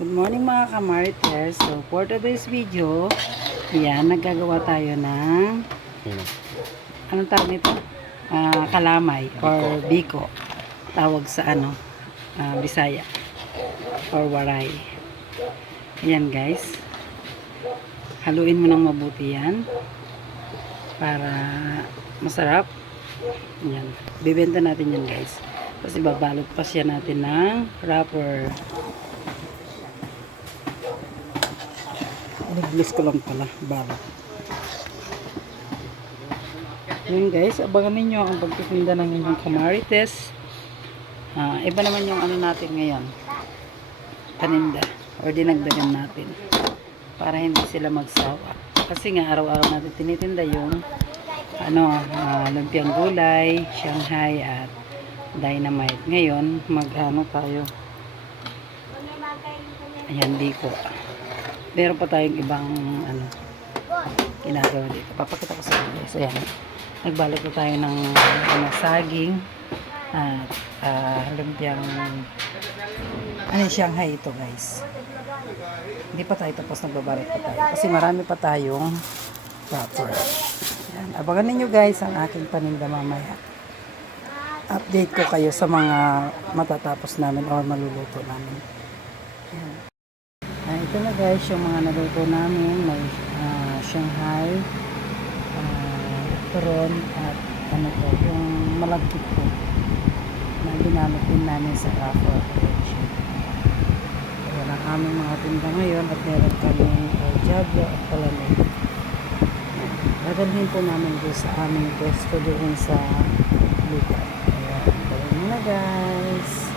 Good morning mga kamarites. So for today's video, yan, naggagawa tayo ng anong tawag nito? Kalamay or biko. Tawag sa Bisaya or waray. Yan guys. Haluin mo ng mabuti yan para masarap. Yan. Bibenta natin yan guys. Tapos ibabalot pa siya natin ng wrapper. Nag-bless ko lang pala, balot. Yun guys, abangan ninyo ang pagtitinda ng inyong kamarites. Iba naman yung natin ngayon. Paninda. Or dinagdagan natin. Para hindi sila magsawa. Kasi nga araw-araw natin tinitinda yung lumpiang gulay, Shanghai at dynamite. Ngayon, tayo. Ayan, biko. Meron pa tayong ibang ginagawa dito. Papakita ko sa inyo. So, ayan. Nagbalot pa tayo ng saging at lumpiang Shanghai ito guys. Hindi pa tayo tapos, nagbabalot pa tayo. Kasi marami pa tayong wrapper. Ayan. Abangan ninyo guys ang aking paninda mamaya. Update ko kayo sa mga matatapos namin o maluluto namin. Ayan. Ito na guys yung mga naluto namin. May Shanghai, turon at yung malagkit po na ginamit din namin sa for operation. Ayan ang aming mga tinda ngayon at meron kami jablo at palamig. Dadalhin po namin doon sa aming gusto doon sa lugar. Ayan, gawin na guys.